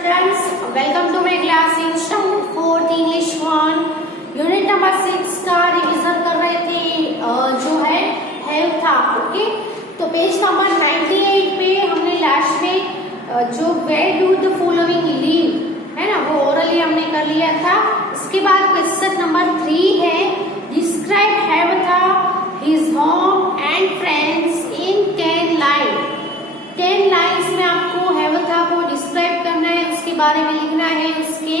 Students, welcome to my class in standard 4th English 1 unit number 6 का revision कर रहे थे जो है हेल्थ था। ओके, तो पेज नंबर 98 पे हमने लास्ट में जो where do the following live है ना वो ओरली हमने कर लिया था। उसके बाद क्वेश्चन नंबर 3 है describe Hiawatha his home and friends in 10 line. 10 lines में आपको हेवथा को डिस्क्राइब करना है, उसके बारे में लिखना है, उसके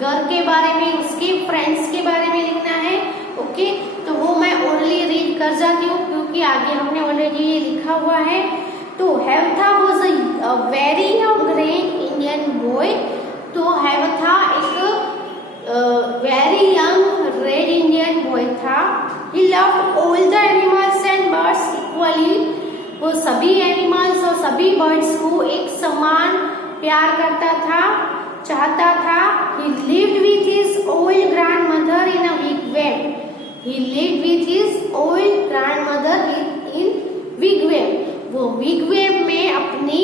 घर के बारे में, उसके फ्रेंड्स के बारे में लिखना है। ओके, तो वो मैं ओरली रीड कर जाती हूँ क्योंकि आगे हमने ऑलरेडी ये लिखा हुआ है। तो Hiawatha was a very young red Indian boy. तो हेवथा एक very young red Indian boy था। He loved all the animals and birds equally. वो सभी एनिमल्स और सभी बर्ड्स को एक समान प्यार करता था, चाहता था। He lived with his old grandmother in a wigwam. He lived with his old grandmother in wigwam. वो wigwam में अपनी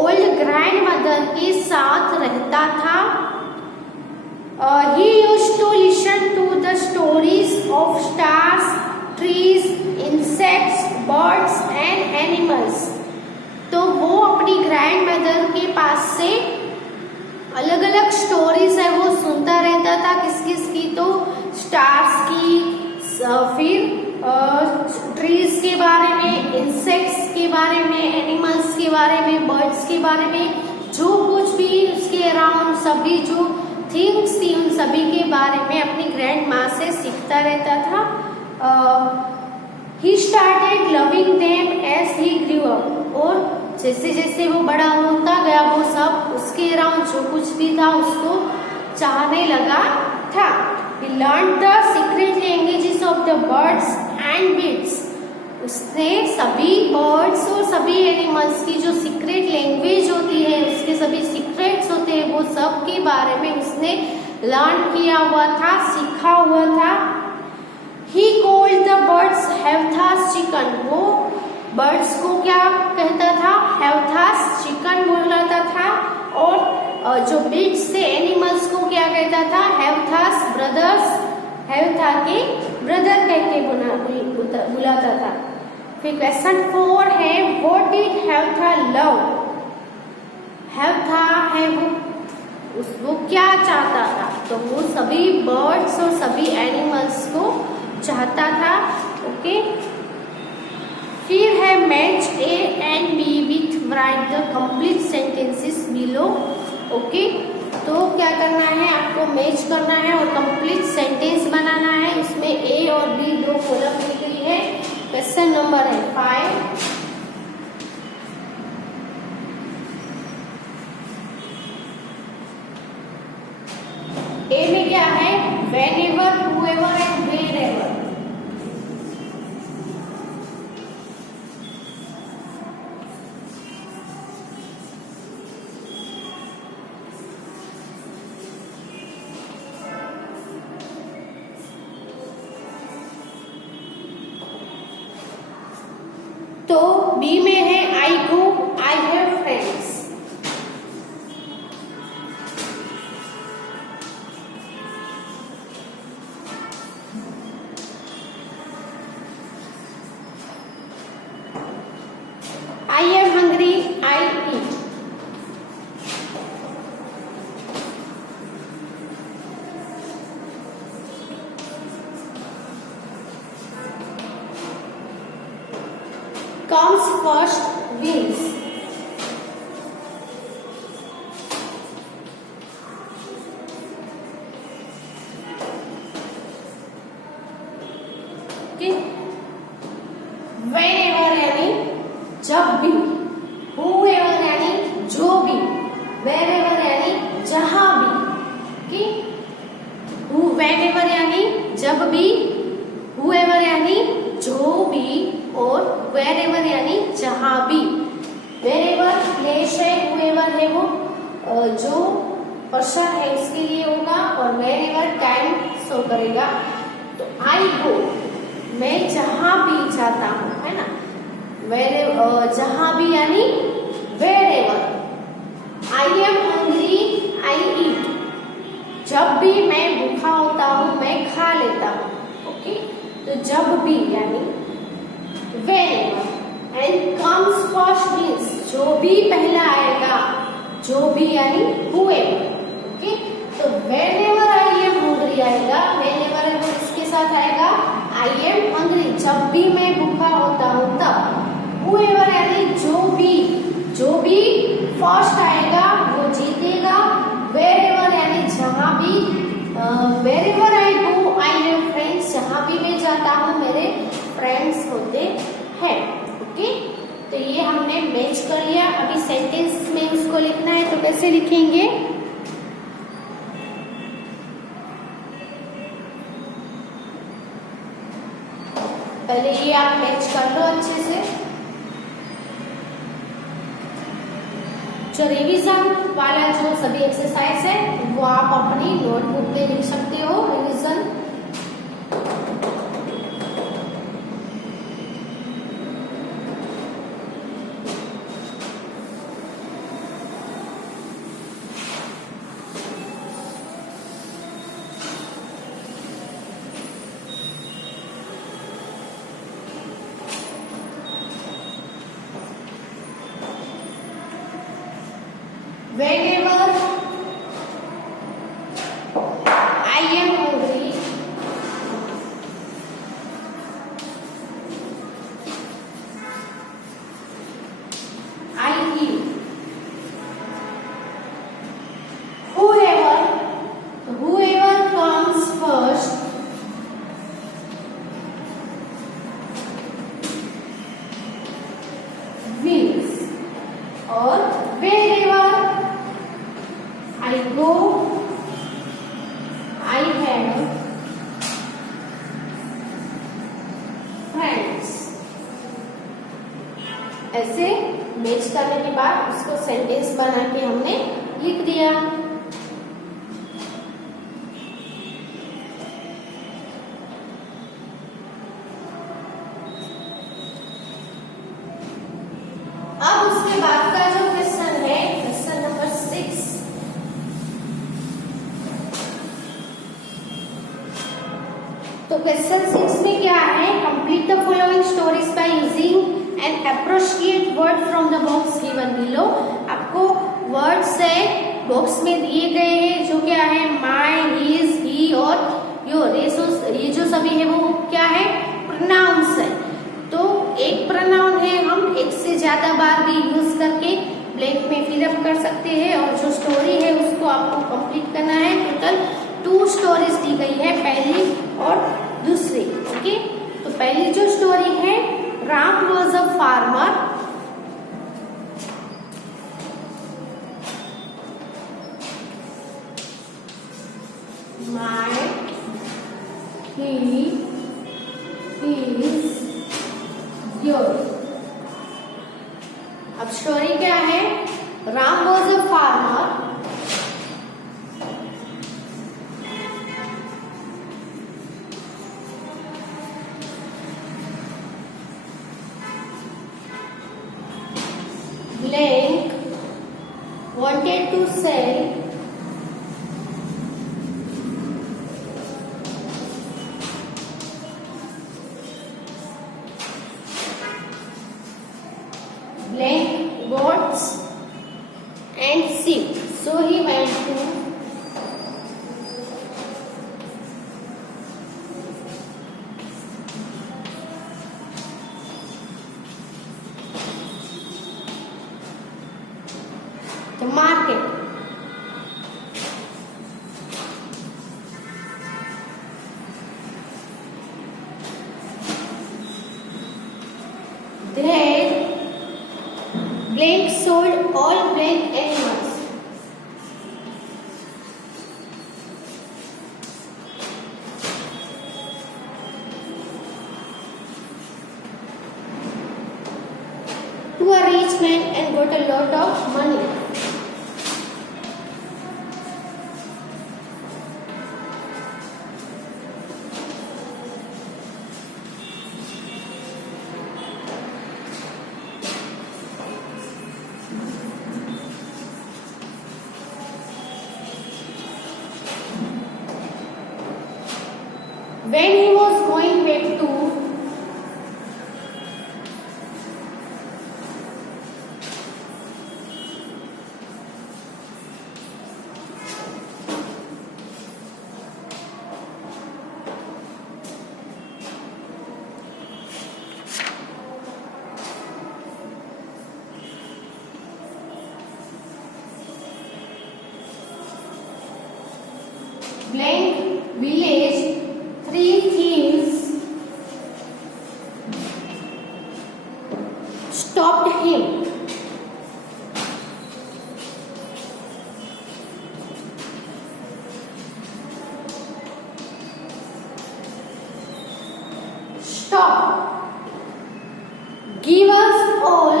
old grandmother के साथ रहता था। He used to listen to the stories of stars, trees, insects, birds and animals. तो वो अपनी ग्रैंडमदर के पास से अलग अलग स्टोरीज है वो सुनता रहता था। किस किस की? तो स्टार्स की, फिर ट्रीज के बारे में, इंसेक्ट्स के बारे में, एनिमल्स के बारे में, बर्ड्स के बारे में, जो कुछ भी उसके अराउंड सभी जो थिंग्स थी उन सभी के बारे में अपनी ग्रैंड माँ से सीखता रहता था। He started loving them as he grew up. और जैसे जैसे वो बड़ा होता गया वो सब उसके अराउंड जो कुछ भी था उसको चाहने लगा था। He learned the secret languages of the birds and beasts. उसने सभी बर्ड्स और सभी एनिमल्स की जो सीक्रेट लैंग्वेज होती है, उसके सभी सीक्रेट्स होते हैं, वो सब के बारे में उसने लर्न किया हुआ था, सीखा हुआ था। He called the birds Hiawatha's chicken. वो बर्ड्स को क्या कहता था? हेवथास चिकन बोलता था। और जो बीट्स थे एनिमल्स को क्या कहता था? हेवथास ब्रदर्स, हेवथा के ब्रदर कह के बुलाता था। फिर क्वेश्चन 4 है व्हाट डिड हेवथा लव। हेवथा है वो क्या चाहता था? तो वो सभी बर्ड्स और सभी एनिमल्स को चाहता था। ओके, फिर है match A and B with right the complete sentences below. Okay, तो क्या करना है आपको? मैच करना है और कंप्लीट सेंटेंस बनाना है। उसमें ए और बी दो कॉलम दी गई है। क्वेश्चन नंबर है 5। ए में क्या है? whenever, whoever and wherever। तो बी में है I go, I have friends. I am hungry, I eat. Comes first wins. Okay. Whenever यानी जब भी, whoever यानी जो भी, wherever यानी जहां भी। whenever यानी जब भी, whoever यानी जो भी, और wherever यानी जहां भी। wherever प्लेस है, whoever है वो जो पर्सन है उसके लिए होगा, और whenever टाइम शो करेगा। तो आई गो मैं जहां भी जाता हूँ, है ना। जहां भी यानी wherever। I am hungry जब भी यानी whenever, and comes first means जो भी पहला आएगा, जो भी यानी whoever, ओके। तो whenever I am hungry आएगा, whenever है वो इसके साथ आएगा I am hungry, जब भी मैं भूखा होता हूँ तब। whoever यानी जो भी फर्स्ट आएगा वो जीतेगा। wherever यानी जहाँ भी, wherever I go I have friends, जहाँ भी मैं जाता हूँ मेरे फ्रेंड्स होते हैं, ओके। तो ये हमने मैच कर लिया। अभी सेंटेंस में उसको लिखना है, तो कैसे लिखेंगे? पहले ये आप मैच कर लो अच्छे से। जो रिवीजन वाला जो सभी एक्सरसाइज है वो आप अपनी नोटबुक पे लिख सकते हो, revision. Whenever I am hungry, I eat. Whoever comes first wins. और wherever I go, I have friends. ऐसे मैच करने के बाद उसको सेंटेंस बना के हमने लिख दिया। अब उसके बाद का जो क्वेश्चन है, क्वेश्चन नंबर 6, तो क्वेश्चन 6 में क्या है? Complete the following stories by using an appropriate word from the box given below. आपको वर्ड्स है बॉक्स में दिए गए हैं, जो क्या है? माय, हिज, ही और योर। ये जो सभी है वो क्या है? प्रोनाउंस है। तो एक प्रोनाउन है, हम एक से ज्यादा बार भी यूज करके ब्लैंक में फिलअप कर सकते हैं। और जो स्टोरी है उसको आपको कंप्लीट करना है। टोटल 2 स्टोरीज दी गई है, पहली और दूसरी, ओके। तो पहली जो स्टोरी है, Ram was a farmer, my, he, his, your. अब स्टोरी क्या है? Ram was a farmer, blank wanted to sell blank goats and sheep, so he went to the market. There blank sold all blank animals. To a rich man and got a lot of money. When he was going back to blank village. Three thieves stopped him. Stop. Give us all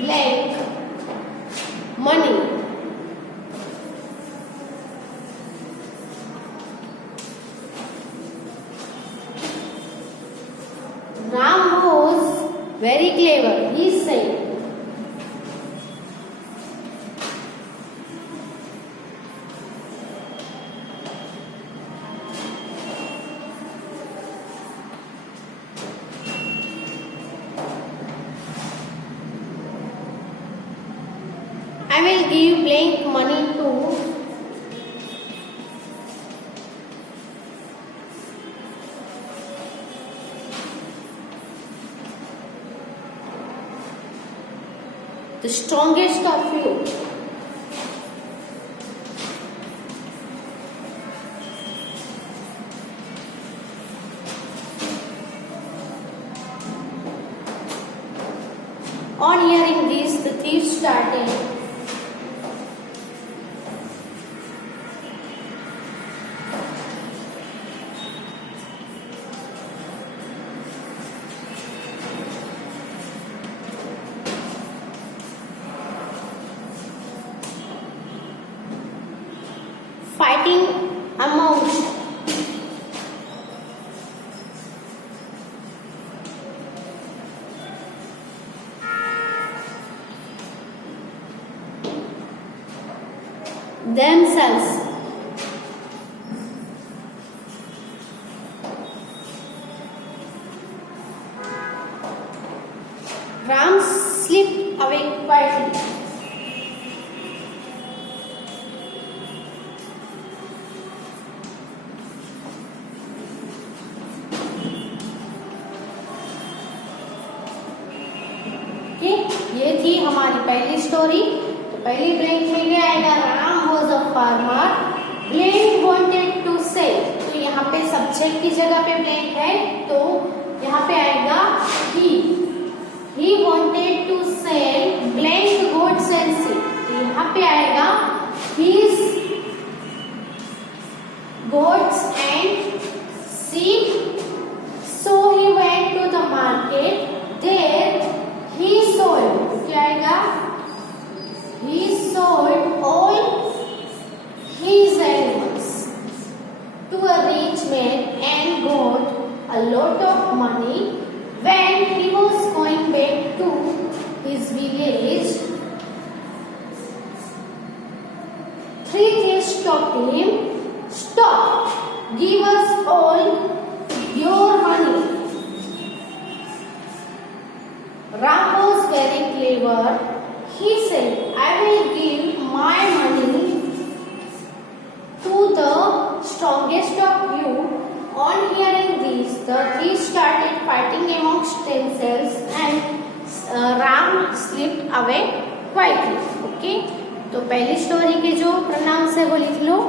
blank money. Ram was very clever. He said, I will give blank money to the strongest of you. On hearing this, the thief started fighting amongst themselves. Ram slipped away quietly. ये थी हमारी पहली story. तो पहली blank में क्या आएगा? Ram was a farmer, blank wanted to sell. तो यहाँ पे सब्जेक्ट की जगह पे ब्लैंक है, तो यहाँ पे आएगा he wanted to sell blank goats and sheep. तो यहाँ पे आएगा his goats and sheep, so he went to the market, there he sold, क्या आएगा? He sold all his animals to a rich man and got a lot of money. When he was going back to his village, three thieves stopped him. Stop! Give us all your money. Ram was very clever. He said, I will give my money to the strongest of you. On hearing this, the thieves started fighting amongst themselves and Ram slipped away quietly. Okay? तो पहली story के जो pronounce है वो लिख लो।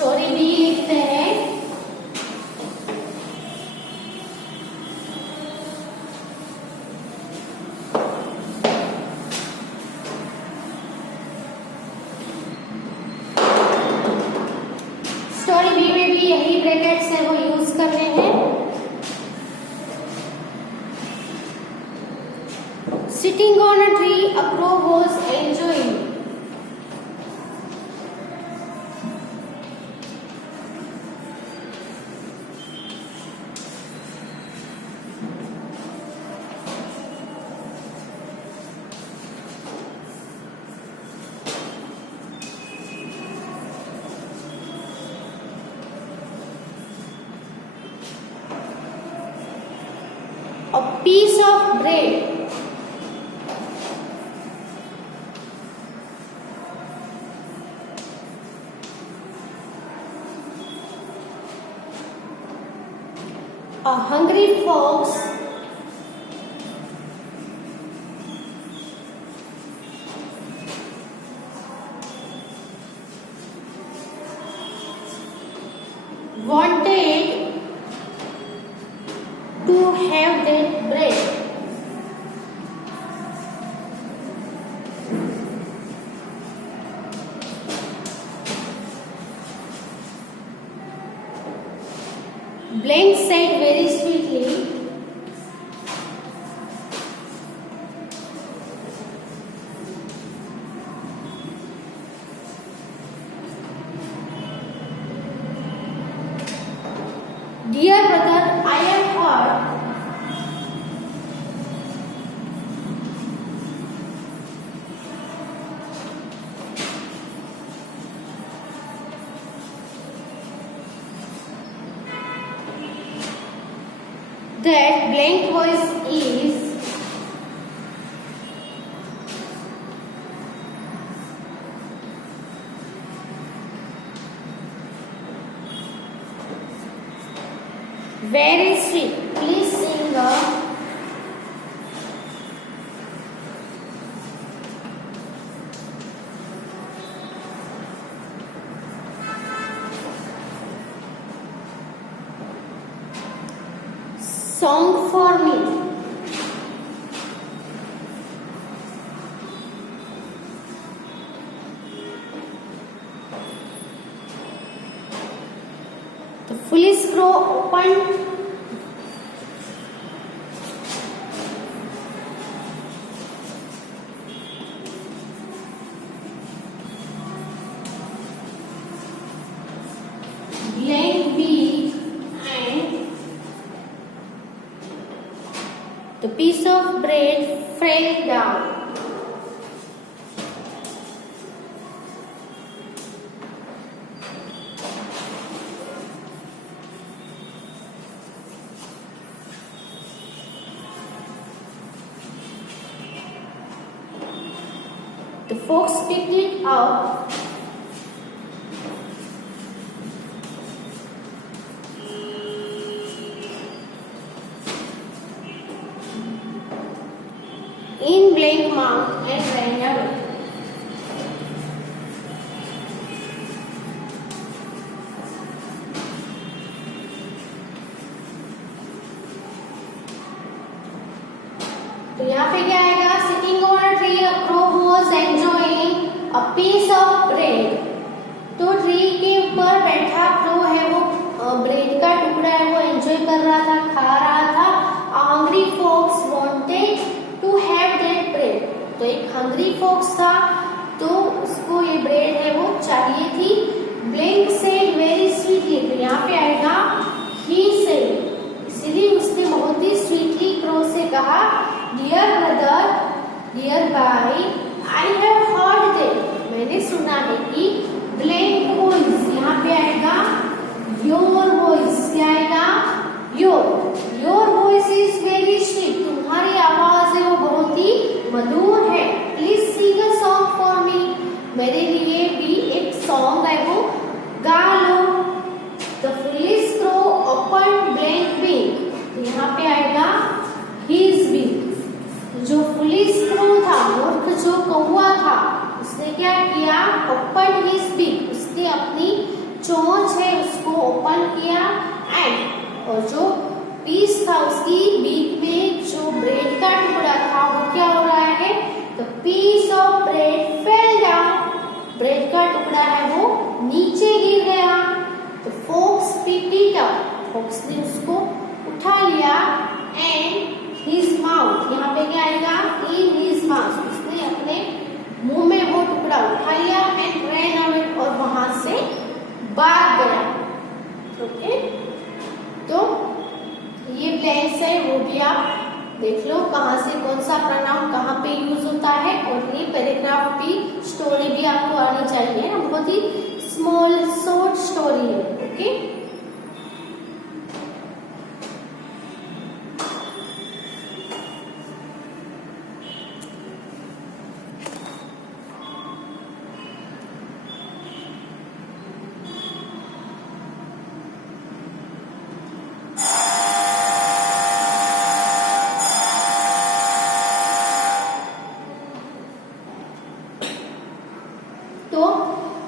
Story B लिखते हैं। Story B में भी यही ब्रैकेट्स है वो यूज कर रहे हैं। Sitting on a tree, a crow was enjoying. A piece of bread. A hungry fox wanted to have that bread. Blank said very sweetly, "Dear brother, I have heard that blank voice is very sweet. Please sing a song for me." The foolish crow opened blank beak and the piece of bread fell down. The fox picked it up in blank mouth and ran away. तो यहाँ पे क्या आएगा? Sitting on a tree, a crow was enjoying a piece of bread. तो tree के ऊपर बैठा crow है वो ब्रेड का टुकड़ा है वो एंजॉय कर रहा था, खा रहा था। A hungry fox wanted to have that bread. तो एक हंग्री फॉक्स था तो उसको ये ब्रेड है वो चाहिए थी। ब्लैंक said very sweetly, तो यहाँ पे आएगा he said, इसलिए उसने बहुत ही स्वीटली क्रो से कहा, डियर ब्रदर, डियर भाई, आई हैव हर्ड दैट, मैंने सुना है कि ब्लैंक वॉइस, यहाँ पे आएगा योर वॉइस, क्या आएगा? Your voice is very sweet, तुम्हारी आवाज है वो बहुत ही मधुर है। Please sing a song for me, मेरे लिए भी एक सॉन्ग है वो गा लो। The foolish crow open blank beak, यहाँ पे आएगा हिज बीक। जो फुलिश क्रो था, मूर्ख जो कौवा था, उसने क्या किया? ओपन हिज बीक, उसने अपनी चोंच उसकी बीक में जो ब्रेड का टुकड़ा था वो क्या हो रहा है, the piece of bread fell down, bread का टुकड़ा है वो नीचे गिर गया। तो fox picked it up, fox ने उसको उठा लिया, एंड हिज माउथ, यहाँ पे क्या आएगा, इन हिज माउथ, उसने अपने मुंह में वो टुकड़ा उठा लिया, एंड रैन अवे, और वहां से भाग गया। ओके, तो ये ब्लैंक्स है वो भी आप देख लो कहाँ से कौन सा प्रोनाउन कहाँ पे यूज होता है, और ये पैराग्राफ भी स्टोरी भी आपको आनी चाहिए, बहुत ही स्मॉल शॉर्ट स्टोरी है। ओके, तो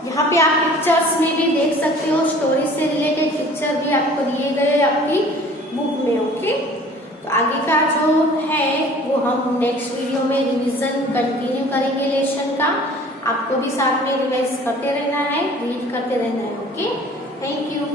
यहाँ पे आप पिक्चर्स में भी देख सकते हो, स्टोरी से रिलेटेड पिक्चर भी आपको दिए गए आपकी बुक में। ओके, तो आगे का जो है वो हम नेक्स्ट वीडियो में रिवीजन कंटिन्यू करेंगे लेसन का। आपको भी साथ में रिवाइज करते रहना है, रीड करते रहना है। Okay, thank you.